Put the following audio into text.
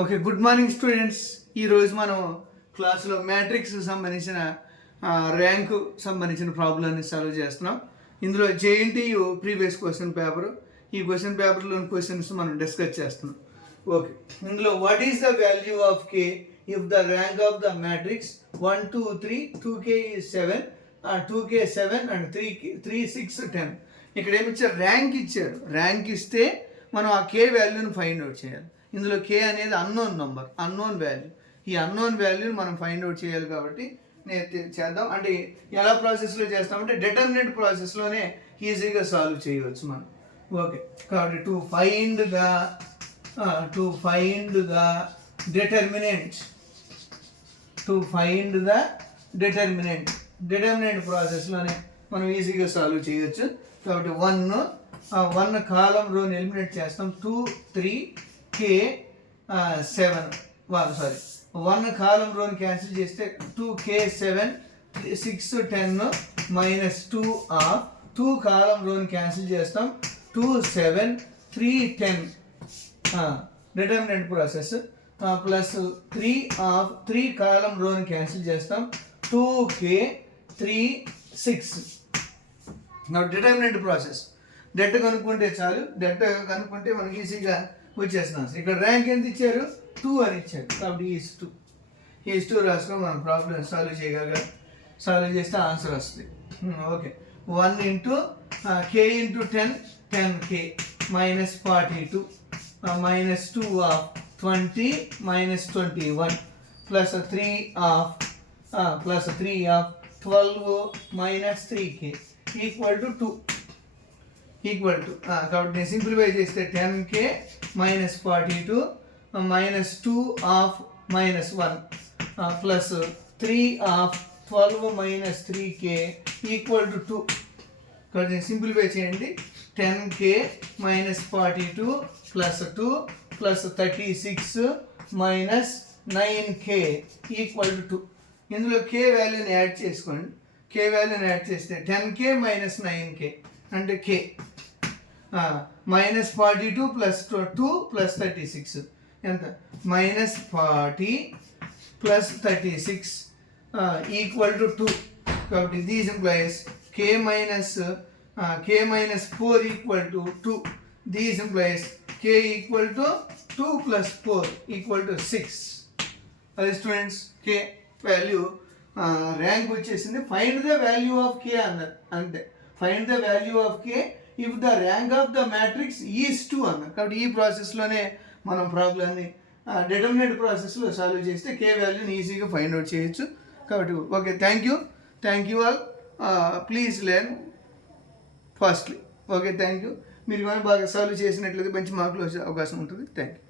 Okay, good morning students. ఈరోజు మనం క్లాస్లో మ్యాట్రిక్స్ సంబంధించిన ర్యాంకు సంబంధించిన ప్రాబ్లమ్ని సాల్వ్ చేస్తున్నాం. ఇందులో జేఎన్టీయు ప్రీవియస్ క్వశ్చన్ పేపర్, ఈ క్వశ్చన్ పేపర్లోని క్వశ్చన్స్ మనం డిస్కస్ చేస్తున్నాం. ఓకే, ఇందులో what is the value of K if the rank of the matrix 1 2 3 2k is 7, 2k 7 and 3 6 10. ఇక్కడ ఏమి ఇచ్చారు? ర్యాంక్ ఇచ్చారు. ర్యాంక్ ఇస్తే మనం ఆ కే వాల్యూని ఫైండ్ అవుట్ చేయాలి. ఇందులో కే అనేది అన్నోన్ నంబర్, అన్నోన్ వాల్యూ. ఈ అన్నోన్ వాల్యూని మనం ఫైండ్ అవుట్ చేయాలి కాబట్టి నేను చేద్దాం. అంటే ఎలా ప్రాసెస్లో చేస్తామంటే డిటర్మినెంట్ ప్రాసెస్లోనే ఈజీగా సాల్వ్ చేయవచ్చు మనం. ఓకే, కాబట్టి టు ఫైండ్ ద డిటర్మినెంట్ ప్రాసెస్లోనే మనం ఈజీగా సాల్వ్ చేయొచ్చు. కాబట్టి వన్ కాలం రోని ఎలిమినేట్ చేస్తాం. 2 3 k 7 1 కాలం రోని క్యాన్సిల్ చేస్తే 2k 7 6 10 మైనస్ 2 ఆఫ్ 2 కాలం రోని క్యాన్సిల్ చేస్తాం. 2 7 3 10 determinant process plus 3 of 3 column రోని క్యాన్సిల్ చేస్తాం. 2k 3 6. Determinant process. డెట్ కనుక్కుంటే చాలు. డెట్ కనుక్కుంటే మనకి ఈజీగా వచ్చేస్తున్నాం. ఇక్కడ ర్యాంక్ ఎంత ఇచ్చారు? 2 అని ఇచ్చారు. కాబట్టి ఈజ్ 2 రాసుకొని మనం ప్రాబ్లం సాల్వ్ చేయగలగాలి. సాల్వ్ చేస్తే ఆన్సర్ వస్తుంది. Okay, 1 into k into 10 10k minus 42 minus 2 of 20 minus 21 plus 3 of 12 minus 3k equal to 2. కాబట్టి నేను సింప్లిఫై చేస్తే 10k minus 42 minus 2 of minus 1 plus 3 of 12 minus 3k equal to 2. కాబట్టి నేను simplify చేయండి. 10k minus 42 plus 2 plus 36 minus 9k equal to 2. ఇందులో k వాల్యూని add చేసుకోండి. k వాల్యూని యాడ్ చేస్తే 10k మైనస్ 9k అంటే k మైనస్ 42 ప్లస్ 2 ప్లస్ 36 ఎంత? Minus 40 plus 36 equal to 2. కాబట్టి these implies k minus 4 equal to 2. These implies k equal to 2 plus 4 equal to 6. అది students k value rank వచ్చేసింది. Find the value of కే అన్నారు. అంతే, find the value of K if the rank of the matrix is 2 అన్నారు. కాబట్టి ఈ ప్రాసెస్లోనే మనం ప్రాబ్లమ్ని determinant ప్రాసెస్లో సాల్వ్ చేస్తే కే వాల్యూని ఈజీగా ఫైండ్ అవుట్ చేయొచ్చు. కాబట్టి okay, thank you all. Please learn fastly. Okay, thank you. మీరు కానీ బాగా సాల్వ్ చేసినట్లయితే మంచి మార్కులు వచ్చే అవకాశం ఉంటుంది. Thank you.